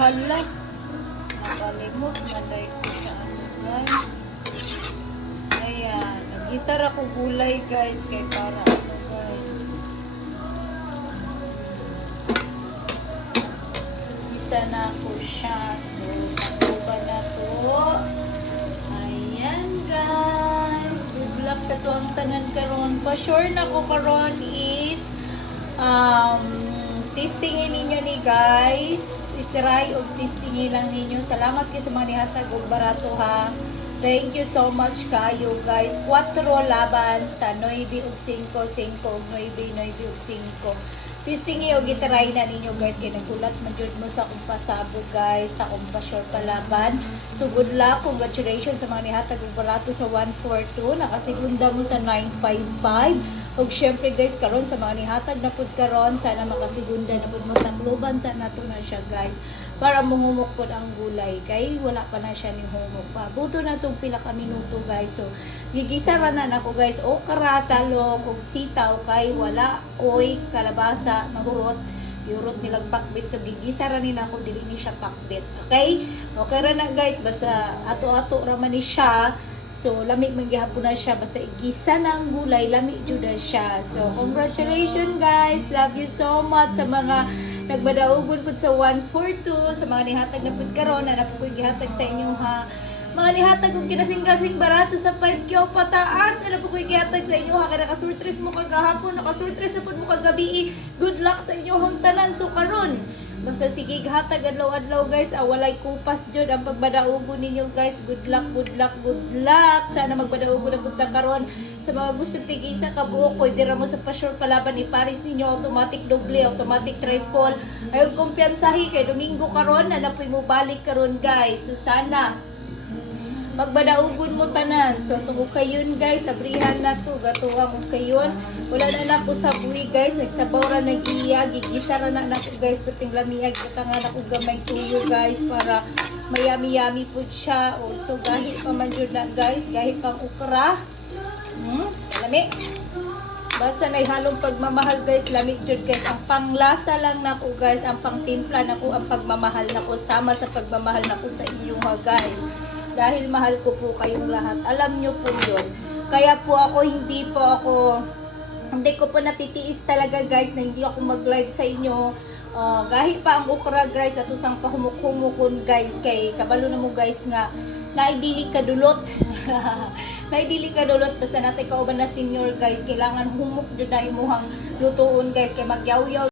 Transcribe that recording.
Hala, nakalimot na like ko siya guys. Ayan, nag-isar ako gulay guys kay para ano guys. Isa na ako siya. So, nakuha na to. Ayan guys. Good luck sa to ang tanan karon. Pa-sure na ko karon is testingin ninyo ni guys. I-try o testingin lang ninyo. Salamat kayo sa mga nihatag og barato ha. Thank you so much kayo guys. 4 laban sa 9 ug 5, 5 ug 9, 9 ug 5. Testingin o gitry na ninyo guys. Kaya nagulat man jud mo sa akong pasabog guys. Sa akong pa-short palaban. So good luck. Congratulations sa mga nihatag og barato sa 142. Nakasigunda mo sa 955. Og syempre guys, karon sa mga nihatag na pud karon, sana makasigunda na pud mo tangloban sa nato na siya guys. Para muhumok pud ang gulay kay wala pa na siya ni humok pa. Buto na tong pila ka minuto guys. So gigisara na nako guys, okra, talong ug sitaw kay wala oy kalabasa mahurot. Yurot nilang pakbit, so gigisara nila ako dili ni siya pakbit. Okay? Okay ra na guys, basta ato-ato ra man ni siya. So, lamig magyahapon na siya. Basta igisa ng gulay, lamig jud na siya. So, congratulations guys. Love you so much sa mga nagbadaugon po sa 142, sa mga nihatag na pud karon na napo gihatag sa inyo ha. Mga nihatag og kinasing-kasing barato sa 5 kyo pataas. Ano po gihatag sa inyo ha. Kaya nakasurtres mo kagahapon, nakasurtres na po mo kagabi. Good luck sa inyo hong tanan. So, karon basta sige hatag adlaw-adlaw guys, walay kupas jud ang pagbadaugo ninyo guys. Good luck, good luck, good luck. Sana magbadaugo na pud ta karon. Sa mga gusto tigisa ka buok, pwede ra mo sa pa-sure palaban ni Paris ninyo, automatic doble, automatic triple. Ayon kumpiyansahi kay Domingo karon na napoy mo balik karon guys. So sana magbadaugon mo tanan. So tubo kayon guys, sabrihan na to, gatuwa mo kayon. Wala na na ko sa buwi guys, nagsabaw ra nag-iya, gigisa ra na nako guys, puting lamiyag katanga na ko gamay tuyo guys para mayami-yami pud siya. O so gahit pa man jud na guys, gahit pang ukra. Lami. Basta na halong pagmamahal guys, lami jud guys. Ang panglasa lang nako guys, ang pangtimpla nako, ang pagmamahal nako sama sa pagmamahal nako sa inyo ha guys. Dahil mahal ko po kayong lahat. Alam nyo po yun. Kaya po ako, hindi ko po natitiis talaga guys na hindi ako mag-live sa inyo. Gahit pa ang ukra guys, at usang pahumuk-humukon guys. Kay kabalo na mo guys nga, naidili ka dulot. Naidili ka dulot. Basta natin kauban na senior guys. Kailangan humuk dyan na imuhang lutuon guys. Kay magyaw-yaw